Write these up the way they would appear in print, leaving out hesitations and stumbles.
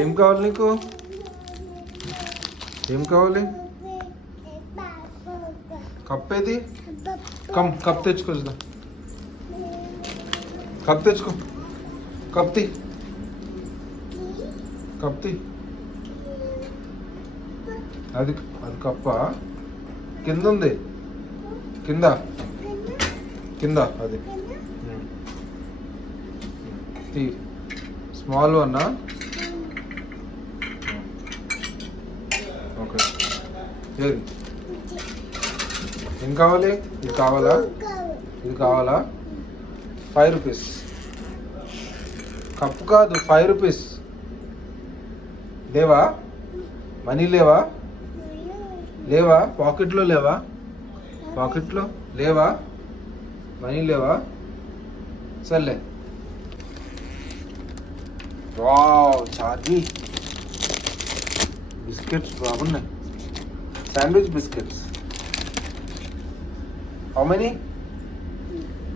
ఏం కావాలి నీకు? ఏం కావాలి? కప్ ఏది? కప్ తెచ్చుకో. కప్ తెచ్చుకో. కప్ తీ. కప్ తీ. అది అది కప్పా? కింద ఉంది. కింద కింద అది తీ. స్మాల్ వన్నా? ఓకే. ఏది ఏం కావాలి? ఇది కావాలా? ఇది కావాలా? 5 రూపీస్. కప్పు కాదు, 5 రూపీస్. లేవా? మనీ లేవా? లేవా? పాకెట్లో లేవా? పాకెట్లో లేవా? మనీ లేవా? సర్లే. వావ్ చార్జీ బిస్కెట్స్ బాగున్నాయి. Sandwich biscuits. How many?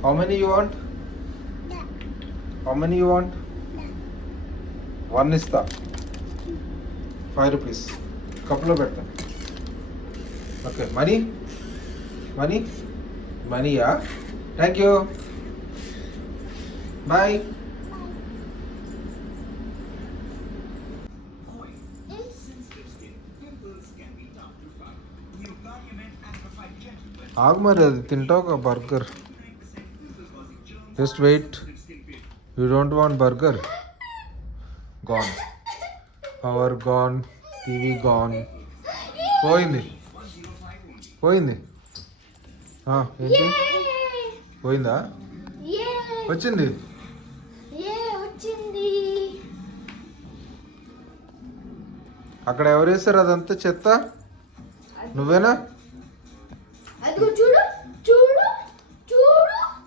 How many you want? How many you want? 1 ఇస్తా. 5 రూపీస్. కప్లో పెడతా. ఓకే. మనీ మనీ మనీయా? Thank you. బాయ్. ఆగు మరి, అది తింటావు ఒక burger. Just wait. You don't want burger? Gone. Power gone. TV gone. పోయింది పోయింది. ఏంటి పోయిందా? వచ్చింది. అక్కడ ఎవరు వేస్తారు అదంతా చెత్త? నువ్వేనా?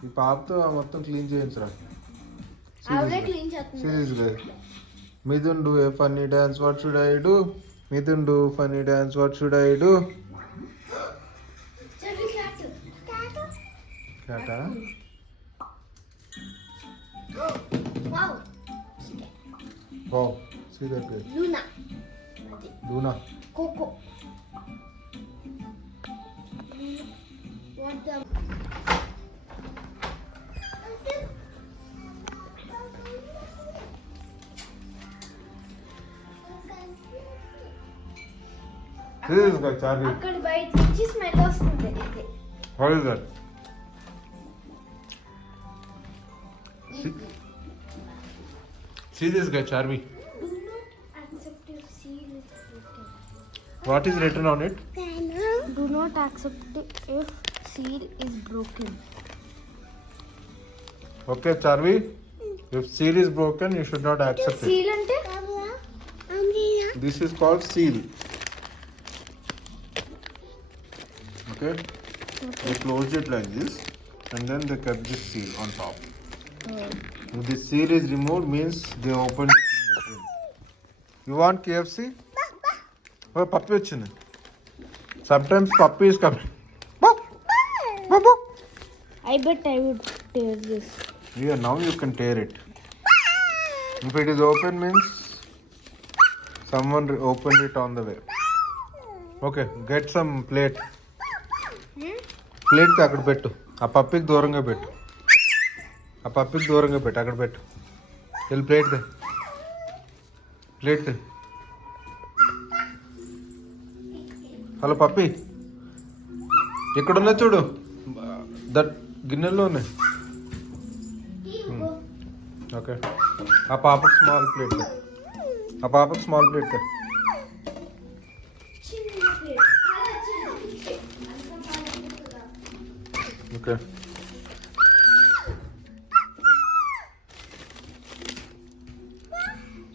ఈ పాపతో మొత్తం క్లీన్ చేయించరా. సీరియస్గా. Mithun do a funny dance, what should I do? Mithun do funny dance, what should I do? క్యాటా? Wow, see that girl. Luna. Coco. What the? This is the Charlie. అక్కడ బయట నుంచి స్మెల్ వస్తుంది. What is that? See this guy, Charvi. Do not accept if seal is broken. What is written on it? Do not accept if seal is broken. Okay, Charvi. If seal is broken, you should not accept it. Seal అంటే? This is called seal. Okay? They closed it like this, and then they kept this seal on top. If this seal is removed, means they opened it in between. You want KFC? Oh, puppy వచ్చింది. Sometimes puppy is coming. I bet I would tear this. Yeah, now you can tear it. If it is open, means someone opened it on the way. Okay, get some plate. Plate అక్కడ పెట్టు. ఆ పప్పికి దూరంగా పెట్టు. ఆ పప్పికి దూరంగా పెట్టు. అక్కడ పెట్టు. వెళ్ళి ప్లేట్ దే. ప్లేట్ దే. హలో పప్పి, ఇక్కడున్నా చూడు. దట్ గిన్నెల్లో ఉన్నాయి. ఓకే. ఆ పాపకు స్మాల్ ప్లేట్. ఆ పాపకు స్మాల్ ప్లేట్. Okay.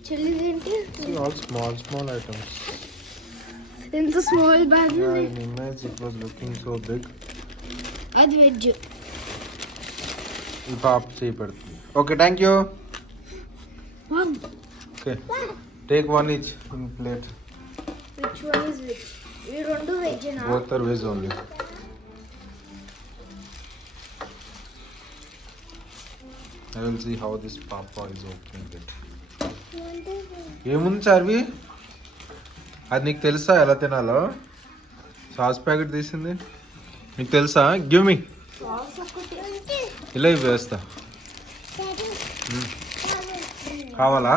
Chili ఏంటి? See all small items. In the small bag. Yeah, in image it was looking so big. అది వెజ్. ఈ పాప చేయి పెడుతుంది. Okay, thank you. One. Okay. Take one each in plate. Which one is which? ఈ రెండు వెజ్ నా? Both are veg only. I will see how this papa is opening it. ఏముంది చార్వి? అది నీకు తెలుసా ఎలా తినాలో? సాస్ ప్యాకెట్ తీసింది నీకు తెలుసా? Give me. ఇలా ఇవి వేస్తా. కావాలా?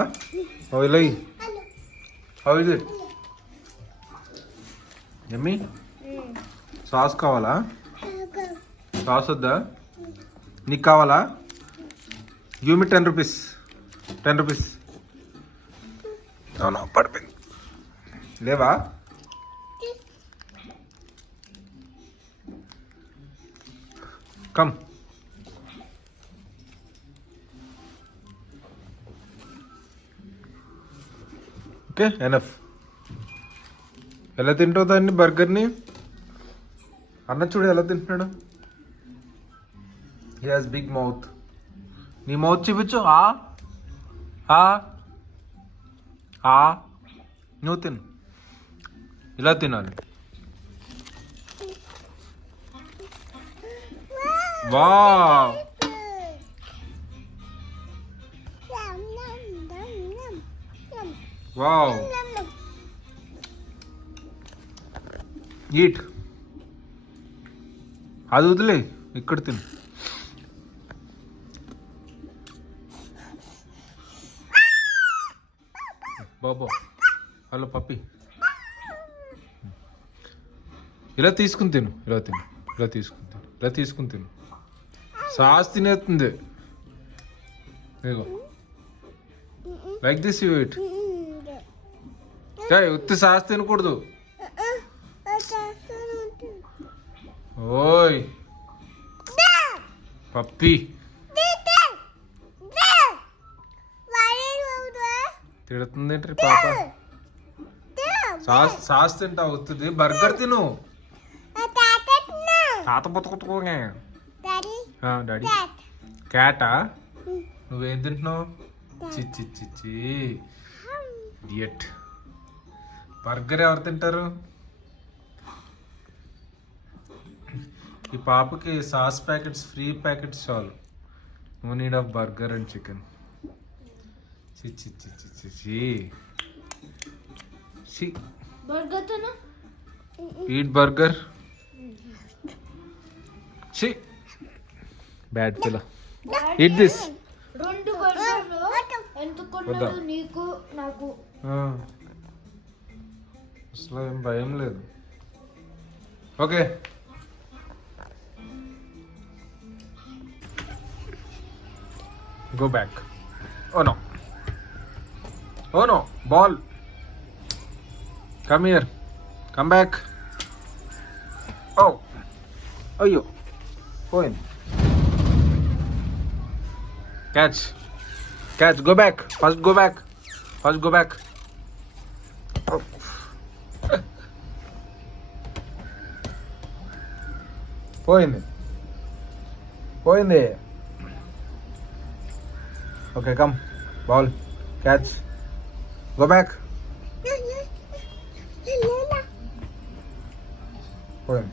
ఓ ఇలా హౌ ఇస్ ఇట్? ఎమ్మి సాస్ కావాలా? సాస్ వద్దా? నీకు కావాలా? Give me 10 rupees. 10 రూపీస్. అవునా పడిపోయింది. లేవా? కమ్. Okay enough. ఎలా తింటావు దాన్ని బర్గర్ని? అన్న చూడు ఎలా తింటున్నాడు. He has big mouth. నీ మౌత్ చూపించు. నువ్వు తిను. ఇలా తినాలి. వావ్. వావ్. ఈట్. అది వదిలే, ఇక్కడ తిను. బాబా హలో పప్పి. ఇలా తీసుకుని తిను. ఇలా తిను. ఇలా తీసుకుని తిను. ఇలా తీసుకుని తిను. సాస్ తినేస్తుంది. ఇదిగో లైక్ దిస్ యూ ఇట్. ఉత్తి సాస్ తినకూడదు. ఓయ్ పప్పి తిడుతుంది ఏంటి పాప? సాస్ తింటా వస్తుంది. బర్గర్ తిను. తాత పుతకుతుకోగా. డాడీ క్యాటా? నువ్వేం తింటున్నావు? చిచ్చి చిచ్చి డియట్. బర్గర్ ఎవరు తింటారు? ఈ పాపకి సాస్ ప్యాకెట్స్, ఫ్రీ ప్యాకెట్స్ చాలు. No need of burger and chicken. చిచ్చి చిచ్చి చిచ్చి. బర్గర్ తిను. Eat burger. చి బ్యాడ్ పిల్ల. Eat this. 2 బర్గర్లు ఎందుకున్నాడు నీకు నాకు? అసలు ఏం భయం లేదు. Okay go back. Oh no. Oh no. Ball. Come here. Come back. Oh. Oh you. Go in. Catch. Catch. Go back. First go back. First go back. Oh. Go in. Go in there. Okay, come. Ball. Catch. Go back. Go in.